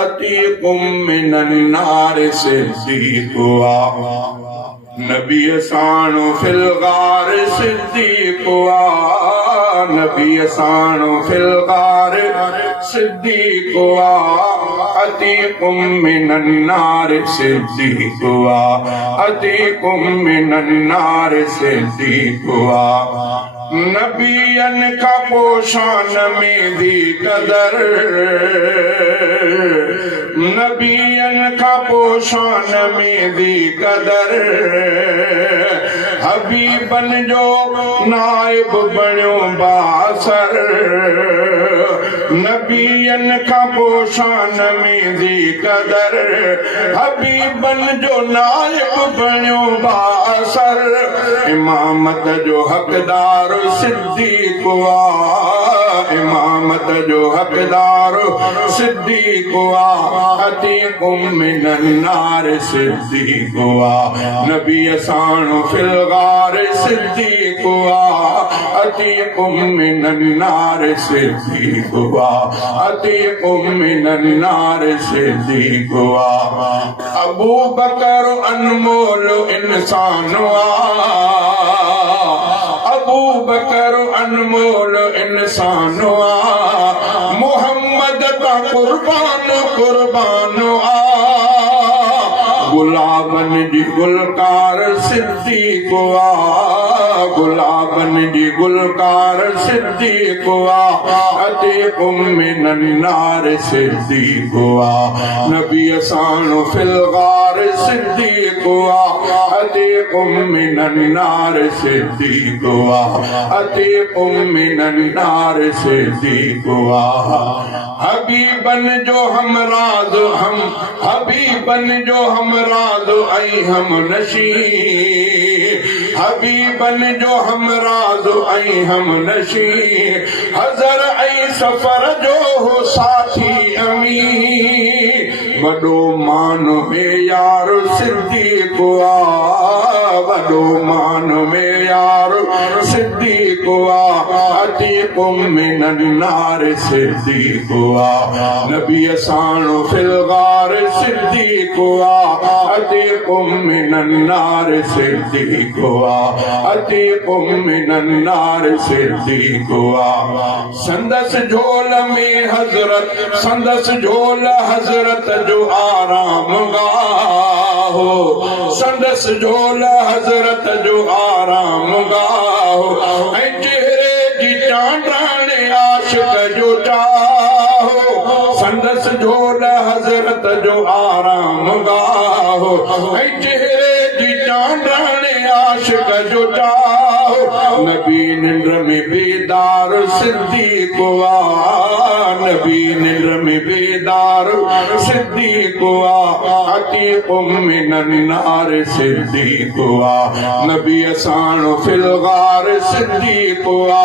अतीकुम मिनन्नार सिद्दीक़ुआ नबी सानो फिल गार सिद्दीक़ुआ नबी सानो फिल गार सिद्दीक़ुआ अतीकुम मिनन्नार सिद्दीक़ुआ अतीकुम मिनन्नार सिद्दीक़ुआ नबियन का पोशान में दी कदर नबियन का पोशान में दी कदर हबीबन जो नाइब बण्यो बासर नबियन का पोशान में दी कदर हबीबन जो नाइब बण्यो बासर इमामत जो हकदार सिद्दीक़ुआ इमामत जो हकदार सिद्दीक़ुआ अतीकुम मिनन्नार सिद्दीक़ुआ नबी सानो फिल गार सिद्दीक़ुआ अतीकुम मिनन्नार सिद्दीक़ुआ अतीकुम मिनन्नार सिद्दीक़ुआ अबू बकर अनमोल इंसानुआ अबू बकर अनमोल इंसानुआ मोहम्मद का कुर्बान कुर्बानुआ गुलाबन जी गुलकार सिद्दीक़ुआ गुलाबन जी गुलकार सिद्दीक़ुआ अतीकुम मिनन्नार सिद्दीक़ुआ नबी सानो फिल गार सिद्दीक़ुआ अतीकुम मिनन्नार सिद्दीक़ुआ अतीकुम मिनन्नार सिद्दीक़ुआ हबीबन जो हम राज हम हबीबन जो हम राज ऐ हम नशी हबीबन जो हम राज ऐ हम नशी हज़र ऐ सफर जो हो साथी अमी वडो मान में यार सिद्दीक़ुआ वडो मान में यार सिद्दीक़ुआ अतीकुम मिनन्नार सिद्दीक़ुआ नबी सानो फिल गार सिद्दीक़ुआ अतीकुम मिनन्नार सिद्दीक़ुआ अतीकुम मिनन्नार सिद्दीक़ुआ संदस झोल में हजरत संदस झोल हजरत जो आराम गाहो संदस झोल हजरत जो आराम गाहो ऐ चेहरे जी चांडाने आशिक जो चाहो संदस झोल हजरत जो आराम गाहो ऐ चेहरे जी चांडाने आशिक जो चाहो नबी निंद्र में बेदार सिद्दीक़ुआ नबी निंद्र में बेदार सिद्दीक़ुआ अतीकुम मिनन्नार सिद्दीक़ुआ नबी सानो फिल गार सिद्दीक़ुआ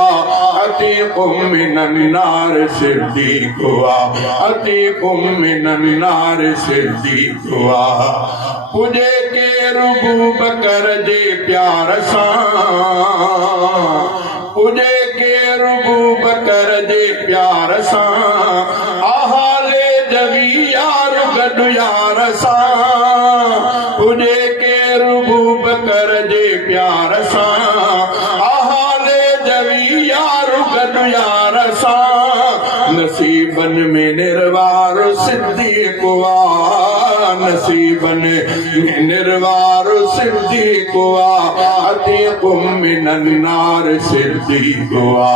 अतीकुम मिनन्नार सिद्दीक़ुआ अतीकुम मिनन्नार सिद्दीक़ुआ पुजे के रूबू बकर जे प्यार सां पुजे के रूबू बकर जे प्यार सां आहाले जवी यार गॾु यार सां पुजे के रूबू बकर जे प्यार सां आहाले जवी यार गॾु यार सां नसीबन में निर्वार सिद्दीक़ुआ नसीबन में निर्वार सिद्दीक़ुआ अतीकुम मिनन्नार सिद्दीक़ुआ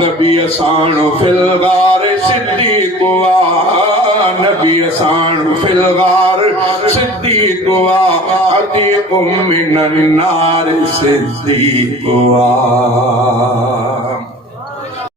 नबी सानो फिल गार सिद्दीक़ुआ नबी सानो फिल गार सिद्दीक़ुआ अतीकुम मिनन्नार सिद्दीक़ुआ।